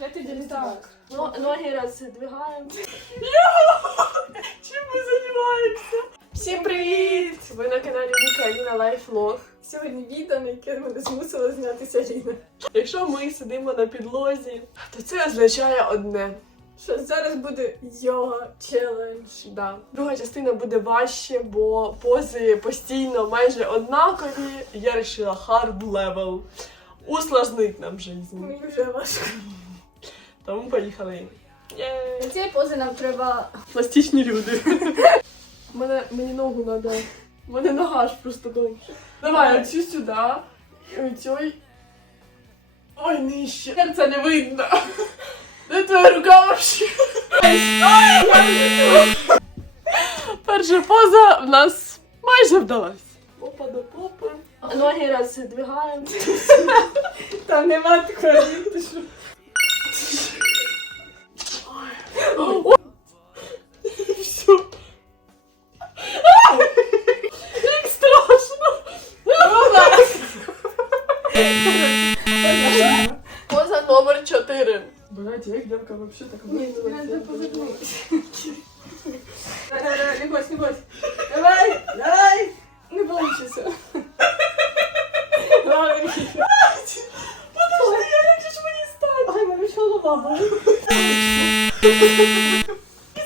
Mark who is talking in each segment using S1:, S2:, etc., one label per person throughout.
S1: Я тоді не так.
S2: Но- Ноги роздвигаємо.
S1: Чим ми займаємося?
S2: Всім привіт! Ви на каналі Віка Аліна Лайфлог.
S1: Сьогодні відео, на яке мене змусила знятися Ліна.
S2: Якщо ми сидимо на підлозі, то це означає одне.
S1: Що зараз буде йога челендж.
S2: Да. Друга частина буде важче, бо пози постійно майже однакові. Я вирішила hard level. Усложнить нам життя.
S1: Мені вже важко.
S2: Тому поїхали. Є.
S1: Для цієї пози нам треба.
S2: Пластичні люди. Мене, мені ногу треба. У мене нога ж просто довше. Давай, оцю сюди. І оцю. Ой, нижче. Серця не видно. Де твоя рука вообще? Перша поза в нас майже вдалась. Попа до попи. Ноги роздвигаємо.
S1: Там нема такої, ти що?
S2: Поза номер 4. Блять, як девка вообще так
S1: тобі. Давай, давай, не бойся, не бойся. Давай, давай. Не получится. Давай,
S2: Подожди, як же ж мені стати?
S1: Ай, мене голова болить.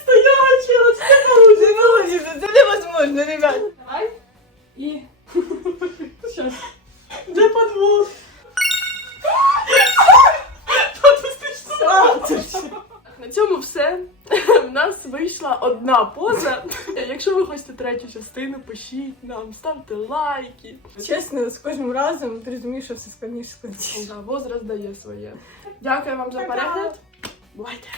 S2: Стоячи, це
S1: Не получится, це невозможно, ребят. Давай. І... Сейчас.
S2: Де подвох? Цьому все. У нас вийшла одна поза. Якщо ви хочете третю частину, пишіть нам, ставте лайки.
S1: Чесно, з кожним разом ти розумієш, що все складніше складніше.
S2: Да, возраст дає своє. Дякую вам за перегляд. Бувайте!